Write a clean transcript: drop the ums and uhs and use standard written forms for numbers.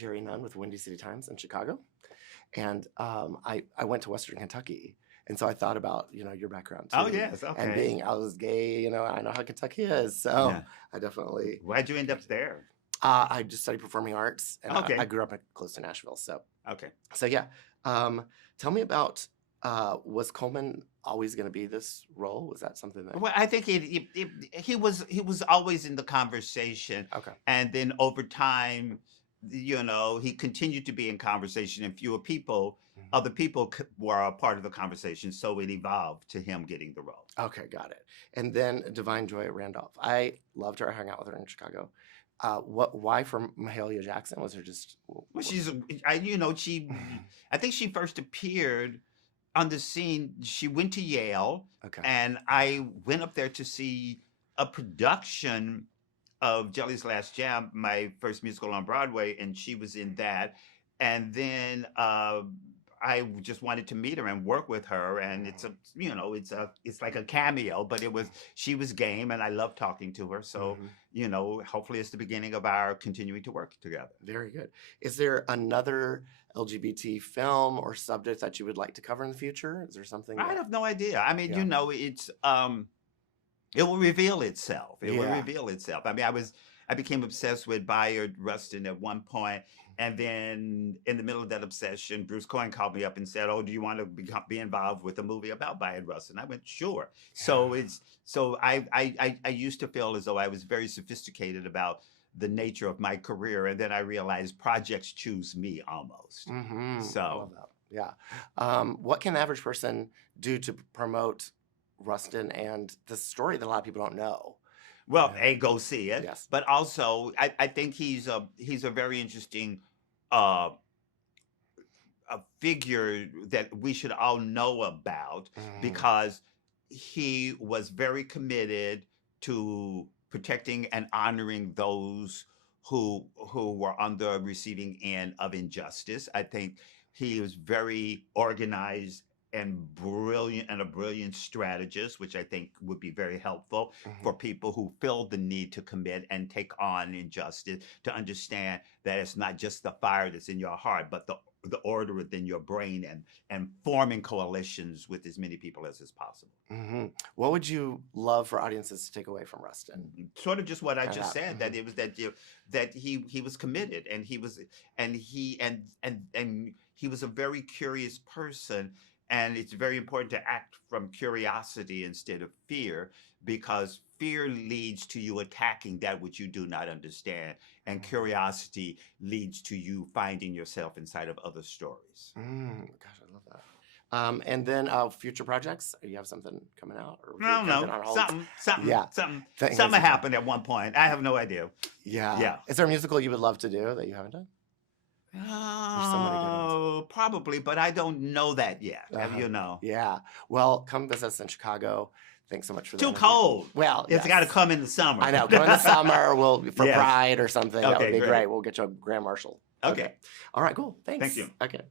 Jerry Nunn with Windy City Times in Chicago, and I went to Western Kentucky, and so I thought about your background too. Oh, yes. And Okay. I was gay, I know how Kentucky is, so Yeah. I definitely. Why'd you end up there? I just studied performing arts, and I Okay. grew up close to Nashville, so Okay. yeah. Tell me about was Coleman always going to be this role? Was that something that? Well, I think he was always in the conversation, Okay. and then over time, he continued to be in conversation, and other people were a part of the conversation, so it evolved to him getting the role. Okay, got it. And then Divine Joy Randolph. I loved her. I hung out with her in Chicago. Why from Mahalia Jackson? Was her just? Well, I think she first appeared on the scene. She went to Yale, Okay. and I went up there to see a production of Jelly's Last Jam, my first musical on Broadway, and she was in that. And then I just wanted to meet her and work with her, and it's like a cameo, but she was game, and I loved talking to her. So hopefully it's the beginning of our continuing to work together. Very good. Is there another LGBT film or subject that you would like to cover in the future? Is there something? I have no idea. I mean, it's it will reveal itself. It will reveal itself. I mean, I became obsessed with Bayard Rustin at one point, and then in the middle of that obsession, Bruce Cohen called me up and said, "Oh, do you want to be involved with a movie about Bayard Rustin?" I went, "Sure." So I used to feel as though I was very sophisticated about the nature of my career, and then I realized projects choose me almost. Mm-hmm. So I love that. Yeah. What can the average person do to promote Rustin and the story that a lot of people don't know? Well, go see it. Yes. But also, I think he's a very interesting a figure that we should all know about, because he was very committed to protecting and honoring those who were on the receiving end of injustice. I think he was very organized and a brilliant strategist, which I think would be very helpful for people who feel the need to commit and take on injustice, to understand that it's not just the fire that's in your heart, but the order within your brain, and forming coalitions with as many people as is possible. What would you love for audiences to take away from Rustin? Sort of just what I just said, that it was that he was committed, and he was a very curious person. And it's very important to act from curiosity instead of fear, because fear leads to you attacking that which you do not understand, and curiosity leads to you finding yourself inside of other stories. Gosh, I love that. And then future projects? You have something coming out? Or No, something Yeah. happened at one point. I have no idea. Yeah. Is there a musical you would love to do that you haven't done? Oh, probably, but I don't know that yet. Yeah. Well, come visit us in Chicago. Thanks so much for that. Too cold. Well, it's got to come in the summer. I know. Come in the summer. For Pride or something. Okay, that would be great. great. We'll get you a Grand Marshal. Okay. All right. Cool. Thanks. Thank you. Okay.